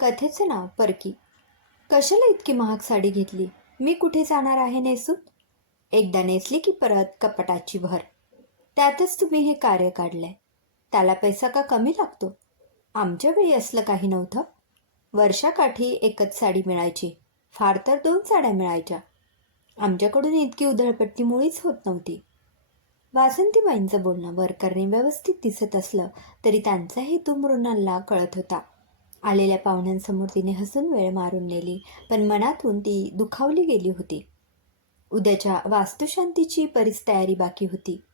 कथेचं नाव परकी. कशाला इतकी महाग साडी घेतली? मी कुठे जाणार आहे नेसून? एकदा नेसली की परत कपटाची भर. त्यातच तुम्ही हे कार्य काढलंय. त्याला पैसा का कमी लागतो? आमच्या वेळी असलं काही नव्हतं. वर्षाकाठी एकच साडी मिळायची. फार तर दोन साड्या मिळायच्या. आमच्याकडून इतकी उधळपट्टी मुळीच होत नव्हती. वासंतीबाईंचं बोलणं वरकरने व्यवस्थित दिसत असलं तरी त्यांचा हेतू मृणालला कळत होता. आलेल्या पाहुण्यांसमोर तिने हसून वेळ मारून नेली पण मनातून ती दुखावली गेली होती. उद्याच्या वास्तुशांतीची बरीच तयारी बाकी होती.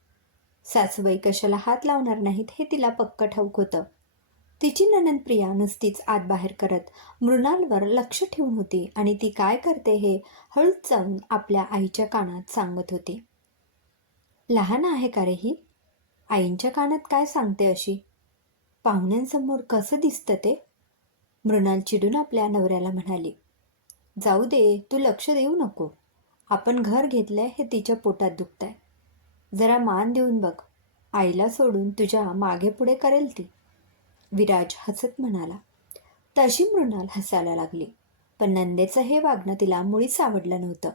सासूबाई कशाला हात लावणार नाहीत हे तिला पक्क ठाऊक होतं. तिची ननंदप्रिया नुसतीच आत बाहेर करत मृणालवर लक्ष ठेवून होती आणि ती काय करते हे हळूच जाऊन आपल्या आईच्या कानात सांगत होती. लहान आहे का रे ही? आईंच्या कानात काय सांगते अशी? पाहुण्यांसमोर कसं दिसतं ते? मृणाल चिडून आपल्या नवऱ्याला म्हणाली जाऊ दे तू लक्ष देऊ नको. आपण घर घेतलंय हे तिच्या पोटात दुखतंय. जरा मान देऊन बघ. आईला सोडून तुझ्या मागे पुढे करेल ती. विराज हसत म्हणाला. तशी मृणाल हसायला लागली पण नंदेचं हे वागणं तिला मुळीच आवडलं नव्हतं.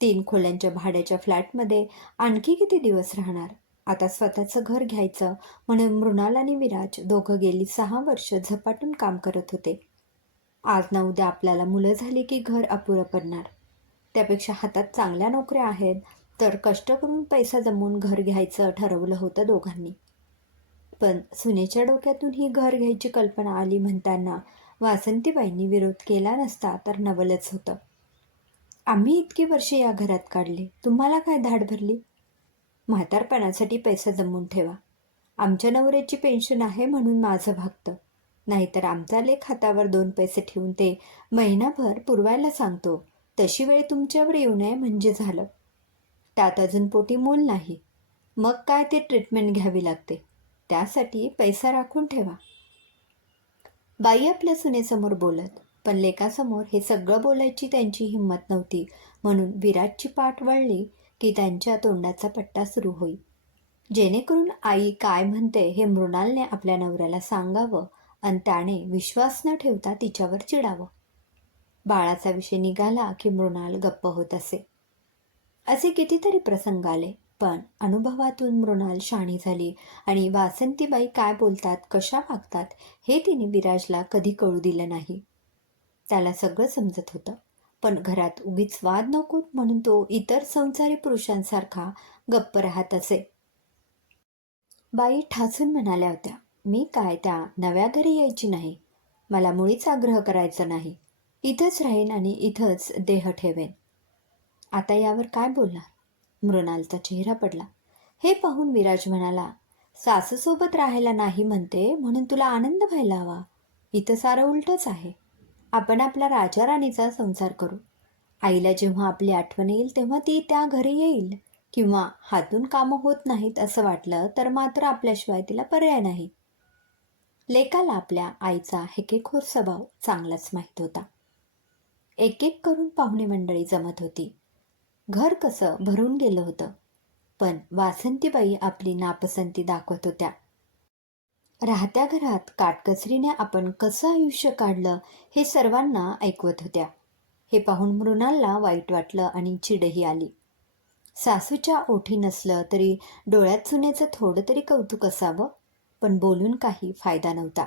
तीन खोल्यांच्या भाड्याच्या फ्लॅटमध्ये आणखी किती दिवस राहणार? आता स्वतःचं घर घ्यायचं म्हणून मृणाल आणि विराज दोघं गेली सहा वर्ष झपाटून काम करत होते. आज ना उद्या आपल्याला मुलं झाली की घर अपुरं पडणार. त्यापेक्षा हातात चांगल्या नोकऱ्या आहेत तर कष्ट करून पैसा जमवून घर घ्यायचं ठरवलं होतं दोघांनी. पण सुनेच्या डोक्यातून ही घर घ्यायची कल्पना आली म्हणताना वासंतीबाईंनी विरोध केला नसता तर नवलच होतं. आम्ही इतकी वर्षे या घरात काढली. तुम्हाला काय धाड भरली? म्हातारपणासाठी पैसा जमवून ठेवा. आमच्या नवऱ्याची पेन्शन आहे म्हणून माझं भागतं. नाहीतर आमचा लेख हातावर दोन पैसे ठेवून ते महिनाभर पुरवायला सांगतो. तशी वेळ तुमच्यावर येऊ नये म्हणजे झालं. त्यात अजून पोटी मूल नाही. मग काय ते ट्रीटमेंट घ्यावी लागते? त्यासाठी पैसा राखून ठेवा. बाई आपल्या सुनेसमोर बोलत पण लेखासमोर हे सगळं बोलायची त्यांची हिंमत नव्हती. म्हणून विराटची पाठ वळली की त्यांच्या तोंडाचा पट्टा सुरू होई. जेणेकरून आई काय म्हणते हे मृणालने आपल्या नवऱ्याला सांगावं आणि त्याने विश्वास न ठेवता तिच्यावर चिडावं. बाळाचा विषय निघाला की मृणाल गप्प होत असे. असे कितीतरी प्रसंग आले पण अनुभवातून मृणाल शाणी झाली आणि वासंतीबाई काय बोलतात कशा मागतात हे तिने विराजला कधी कळू दिलं नाही. त्याला सगळं समजत होतं. पण घरात उगीच वाद नकोत म्हणून तो इतर संसारी पुरुषांसारखा गप्प राहत असे. बाई ठासून म्हणाल्या होत्या मी काय त्या नव्या घरी यायची नाही. मला मुळीच आग्रह करायचा नाही. इथंच राहीन आणि इथंच देह ठेवेन. आता यावर काय बोलणार? मृणालचा चेहरा पडला. हे पाहून विराज म्हणाला सासूसोबत राहायला नाही म्हणते म्हणून तुला आनंद व्हायला हवा. इथं सारं उलटच आहे. आपण आपला राजा राणीचा संसार करू. आईला जेव्हा आपली आठवण येईल तेव्हा ती त्या घरी येईल. किंवा हातून कामं होत नाहीत असं वाटलं तर मात्र आपल्याशिवाय तिला पर्याय नाही. लेकाला आपल्या आईचा हेकेखोर स्वभाव चांगलाच माहीत होता. एक एक करून पाहुणे मंडळी जमत होती. घर कसं भरून गेलं होतं. पण वासंतीबाई आपली नापसंती दाखवत होत्या. राहत्या घरात काटकचरीने आपण कसं आयुष्य काढलं हे सर्वांना ऐकवत होत्या. हे पाहून मृणालला वाईट वाटलं आणि चिडही आली. सासूच्या ओठी नसलं तरी डोळ्यात चुन्याचं थोडं तरी कौतुक असावं पण बोलून काही फायदा नव्हता.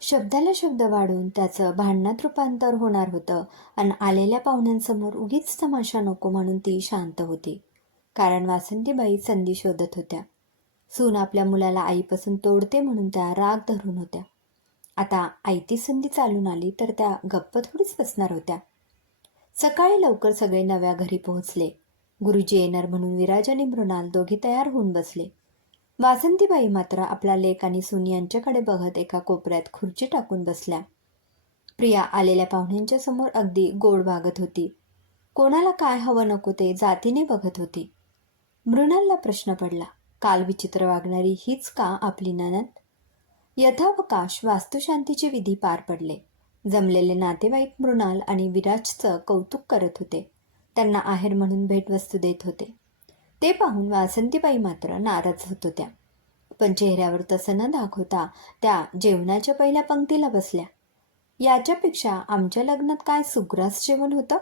शब्दाला शब्द वाढून त्याचं भांडणात रूपांतर होणार होतं आणि आलेल्या पाहुण्यांसमोर उगीच तमाशा नको म्हणून ती शांत होती. कारण वासंतीबाई संधी शोधत होत्या. सून आपल्या मुलाला आईपासून तोडते म्हणून त्या राग धरून होत्या. आता आयती संधी चालून आली तर त्या गप्प थोडीच बसणार होत्या. सकाळी लवकर सगळे नव्या घरी पोहोचले. गुरुजी येणार म्हणून विराज आणि मृणाल दोघी तयार होऊन बसले. वासंतीबाई मात्र आपला लेख आणि सून यांच्याकडे बघत एका कोपऱ्यात खुर्ची टाकून बसल्या. प्रिया आलेल्या पाहुण्यांच्या समोर अगदी गोड वागत होती. कोणाला काय हवं नको ते जातीने बघत होती. मृणालला प्रश्न पडला. काल विचित्र वागणारी हीच का आपली ननद यथावकाश वास्तुशांतीचे विधी पार पडले. जमलेले नातेवाईक मृणाल आणि विराजचं कौतुक करत होते. त्यांना आहेर म्हणून भेटवस्तू देत होते. ते पाहून वासंतीबाई मात्र नाराज होत होत्या. पण चेहऱ्यावर तसं न दाखवता त्या जेवणाच्या पहिल्या पंक्तीला बसल्या. याच्यापेक्षा आमच्या लग्नात काय सुग्रास जेवण होतं?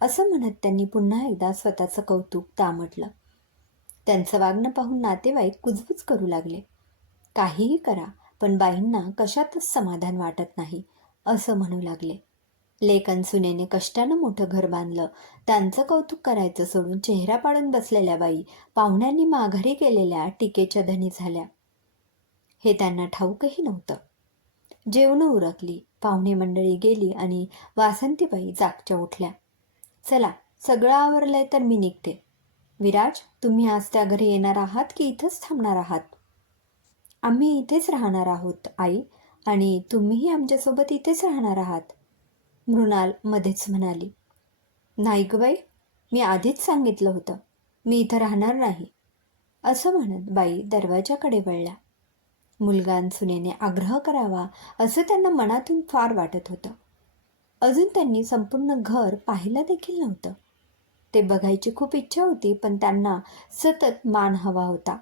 असं म्हणत त्यांनी पुन्हा एकदा स्वतःचं कौतुक दामटलं त्यांचं वागणं पाहून नातेवाईक कुजबुज करू लागले. काहीही करा पण बाईंना कशातच समाधान वाटत नाही असं म्हणू लागले. लेखन सुनेने कष्टानं मोठं घर बांधलं. त्यांचं कौतुक करायचं सोडून चेहरा पाडून बसलेल्या बाई पाहुण्यांनी माघारी केलेल्या टीकेच्या धनी झाल्या. हे त्यांना ठाऊकही नव्हतं. जेवणं उरकली पाहुणे मंडळी गेली आणि वासंतीबाई जागच्या उठल्या. चला सगळं आवरलंय तर मी निघते. विराज तुम्ही आज त्या घरी येणार आहात की इथंच थांबणार आहात? आम्ही इथेच राहणार आहोत आई आणि तुम्हीही आमच्यासोबत इथेच राहणार आहात मृणाल मध्येच म्हणाली. नाही ग बाई मी आधीच सांगितलं होतं मी इथं राहणार नाही असं म्हणत बाई दरवाजाकडे वळल्या. मुलगा सुनेने आग्रह करावा असं त्यांना मनातून फार वाटत होतं. अजून त्यांनी संपूर्ण घर पाहिलं देखील नव्हतं. ते बघायची खूप इच्छा होती पण त्यांना सतत मान हवा होता.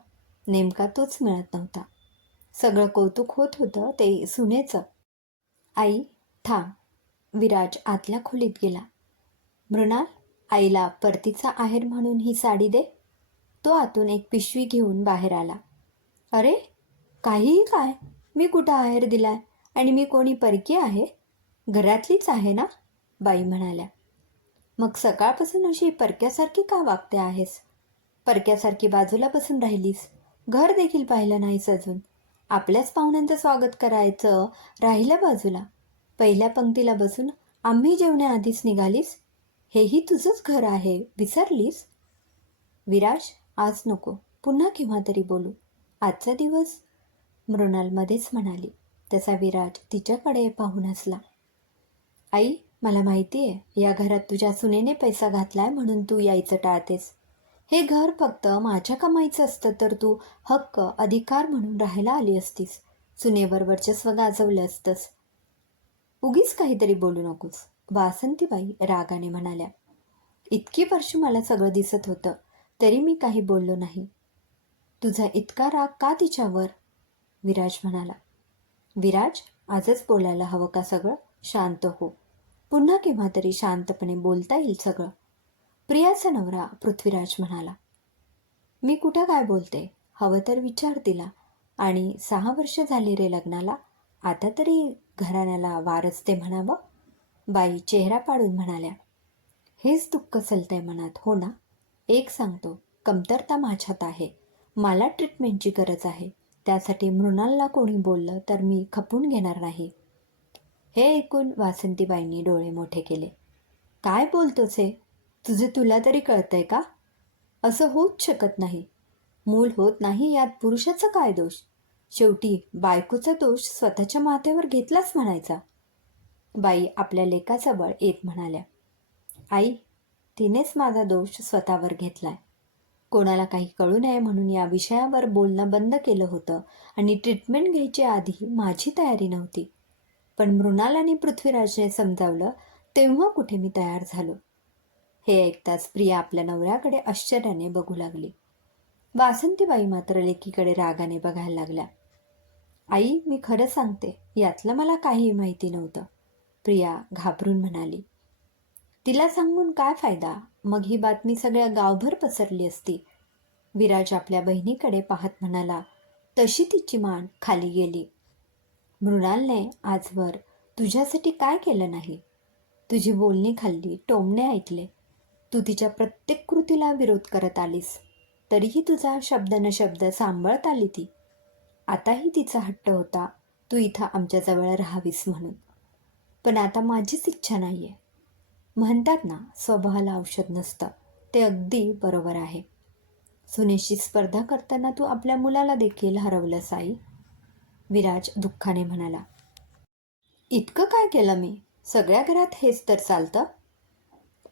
नेमका तोच मिळत नव्हता. सगळं कौतुक होत होतं ते सुनेचं. आई थांब. विराज आतल्या खोलीत गेला. मृणाल आईला परतीचा आहेर म्हणून ही साडी दे. तो आतून एक पिशवी घेऊन बाहेर आला. अरे काहीही काय? मी कुठं आहेर दिलाय? आणि मी कोणी परकी आहे? घरातलीच आहे ना? बाई म्हणाल्या. मग सकाळपासून अशी परक्यासारखी का वागते आहेस? परक्यासारखी बाजूला बसून राहिलीस? घर देखील पाहिलं नाहीस अजून. आपल्याच पाहुण्यांचं स्वागत करायचं राहिलं बाजूला. पहिल्या पंक्तीला बसून आम्ही जेवण्याआधीच निघालीस? हेही तुझंच घर आहे विसरलीस? विराज आज नको पुन्हा केव्हा तरी बोलू. आजचा दिवस? मृणालमध्येच म्हणाली. तसा विराज तिच्याकडे पाहून हसला. आई मला माहिती आहे या घरात तुझ्या सुनेने पैसा घातलाय म्हणून तू यायचं टाळतेस. हे घर फक्त माझ्या कमाईचं असतं तर तू हक्क अधिकार म्हणून राहायला आली असतीस. सुनेवर वर्चस्व गाजवलं असतंस. उगीच काहीतरी बोलू नकोस वासंतीबाई रागाने म्हणाल्या. इतकी वर्ष मला सगळं दिसत होतं तरी मी काही बोललो नाही. तुझा इतका राग का तिच्यावर? विराज म्हणाला. विराज आजच बोलायला हवं का सगळं? शांत हो. पुन्हा केव्हा तरी शांतपणे बोलता येईल सगळं. प्रियाचा नवरा पृथ्वीराज म्हणाला मी कुठं काय बोलते? हवं तर विचार तिला. आणि सहा वर्ष झाली रे लग्नाला. आता तरी घराण्याला वारच ते म्हणावं. बाई चेहरा पाडून म्हणाल्या हेच दुःख चलतंय मनात हो ना? एक सांगतो कमतरता माझ्यात आहे. मला ट्रीटमेंटची गरज आहे. त्यासाठी मृणालला कोणी बोललं तर मी खपून घेणार नाही. हे ऐकून वासंतीबाईंनी डोळे मोठे केले. काय बोलतोस हे? तुझे तुला तरी कळतंय का? असं होऊच शकत नाही. मूल होत नाही यात पुरुषाचा काय दोष? शेवटी बायकोचा दोष स्वतःच्या माथ्यावर घेतलाच म्हणायचा. बाई आपल्या लेकाजवळ येत म्हणाल्या. आई तिनेच माझा दोष स्वतःवर घेतलाय. कोणाला काही कळू नये म्हणून या विषयावर बोलणं बंद केलं होतं आणि ट्रीटमेंट घ्यायची आधी माझी तयारी नव्हती. पण मृणाल आणि पृथ्वीराजने समजावलं तेव्हा कुठे मी तयार झालो. हे ऐकताच प्रिया आपल्या नवऱ्याकडे आश्चर्याने बघू लागली. वासंतीबाई मात्र लेकीकडे रागाने बघायला लागल्या. आई मी खरं सांगते यातलं मला काहीही माहिती नव्हतं प्रिया घाबरून म्हणाली. तिला सांगून काय फायदा? मग ही बातमी सगळ्या गावभर पसरली असती. विराज आपल्या बहिणीकडे पाहत म्हणाला. तशी तिची मान खाली गेली. मृणालने आजवर तुझ्यासाठी काय केलं नाही? तुझी बोलणी खाल्ली टोमणे ऐकले. तू तिच्या प्रत्येक कृतीला विरोध करत आलीस. तरीही तुझा शब्द न शब्द सांभाळत आली ती. आताही तिचा हट्ट होता तू इथं आमच्याजवळ राहावीस म्हणून. पण आता माझीच इच्छा नाही आहे म्हणतात ना स्वभावाला औषध नसतं. ते अगदी बरोबर आहे. सुनेशी स्पर्धा करताना तू आपल्या मुलाला देखील हरवलंस आई विराज दुःखाने म्हणाला. इतकं काय केलं मी? सगळ्या घरात हेच तर चालतं.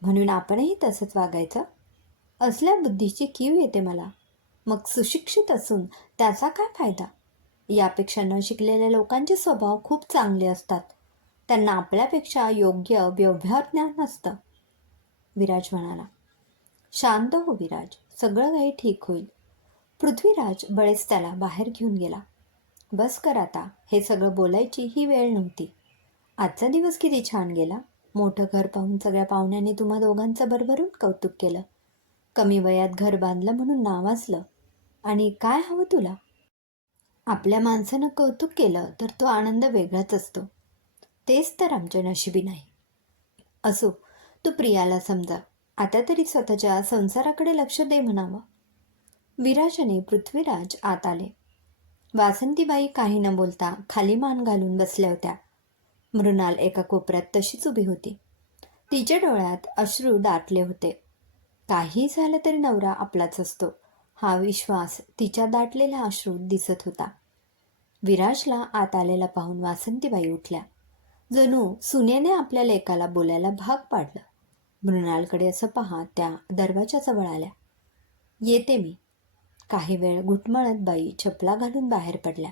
म्हणून आपणही तसंच वागायचं. असल्या बुद्धीची कीव येते मला. मग सुशिक्षित असून त्याचा काय फायदा? यापेक्षा न शिकलेल्या लोकांचे स्वभाव खूप चांगले असतात. त्यांना आपल्यापेक्षा योग्य व्यवहार ज्ञान असतं विराज म्हणाला. शांत हो विराज. सगळं काही ठीक होईल. पृथ्वीराज बळेच त्याला बाहेर घेऊन गेला. बस कर आता. हे सगळं बोलायची ही वेळ नव्हती. आजचा दिवस किती छान गेला. मोठं घर पाहून सगळ्या पाहुण्यांनी तुम्हा दोघांचं भरभरून कौतुक केलं. कमी वयात घर बांधलं म्हणून नावाजलं आणि काय हवं तुला? आपल्या माणसानं कौतुक केलं तर तो आनंद वेगळाच असतो. तेच तर आमच्या नशिबी नाही. असो तू प्रियाला समजा. आता तरी स्वतःच्या संसाराकडे लक्ष दे म्हणावं. विराजाने पृथ्वीराज आत आले. वासंतीबाई काही न बोलता खाली मान घालून बसल्या होत्या. मृणाल एका कोपऱ्यात तशीच उभी होती. तिच्या डोळ्यात अश्रू दाटले होते. काही झालं तरी नवरा आपलाच असतो. हा विश्वास तिच्या दाटलेल्या अश्रूत दिसत होता. विराजला आत आलेला पाहून वासंतीबाई उठल्या. जणू सुनेने आपल्या लेकाला बोलायला भाग पाडलं. मृणालकडे असं पहा त्या दरवाजाजवळ आल्या. येते मी. काही वेळ घुटमळत बाई चपला घालून बाहेर पडल्या.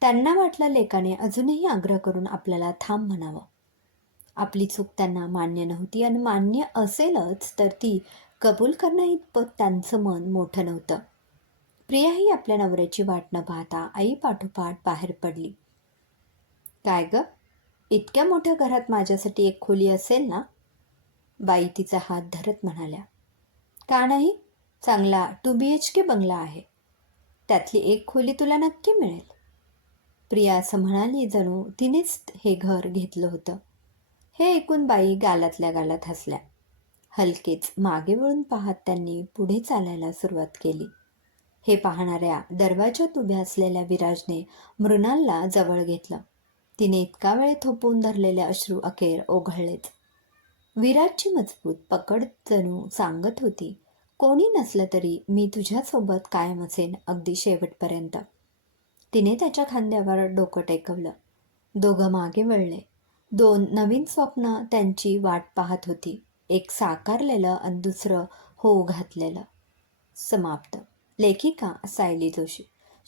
त्यांना वाटलं लेकाने अजूनही आग्रह करून आपल्याला थांब म्हणावं. आपली चूक त्यांना मान्य नव्हती आणि मान्य असेलच तर ती कबूल करणं इतपत त्यांचं मन मोठं नव्हतं. प्रियाही आपल्या नवऱ्याची वाट न पाहता आई पाठोपाठ बाहेर पडली. काय ग? इतक्या मोठ्या घरात माझ्यासाठी एक खोली असेल ना? बाई तिचा हात धरत म्हणाल्या. का नाही? चांगला टू बी एच के बंगला आहे. त्यातली एक खोली तुला नक्की मिळेल. प्रिया असं म्हणाली जणू तिनेच हे घर घेतलं होतं. हे ऐकून बाई गालातल्या गालात हसल्या. हलकेच मागे वळून पाहत त्यांनी पुढे चालायला सुरुवात केली. हे पाहणाऱ्या दरवाजात उभ्या असलेल्या विराजने मृणालला जवळ घेतलं. तिने इतका वेळ थोपवून धरलेले अश्रू अखेर ओघळलेच. विराजची मजबूत पकड जणू सांगत होती कोणी नसलं तरी मी तुझ्यासोबत कायम असेन अगदी शेवटपर्यंत. तिने त्याच्या खांद्यावर डोकं टेकवलं. दोघं मागे वळले. दोन नवीन स्वप्न त्यांची वाट पाहत होती. एक साकारलेलं आणि दुसरं हो घातलेलं. समाप्त. लेखिका सायली जोशी.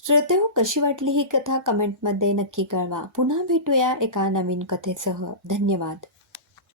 श्रोते हो कशी वाटली ही कथा? कमेंटमध्ये नक्की कळवा. पुन्हा भेटूया एका नवीन कथेसह. धन्यवाद.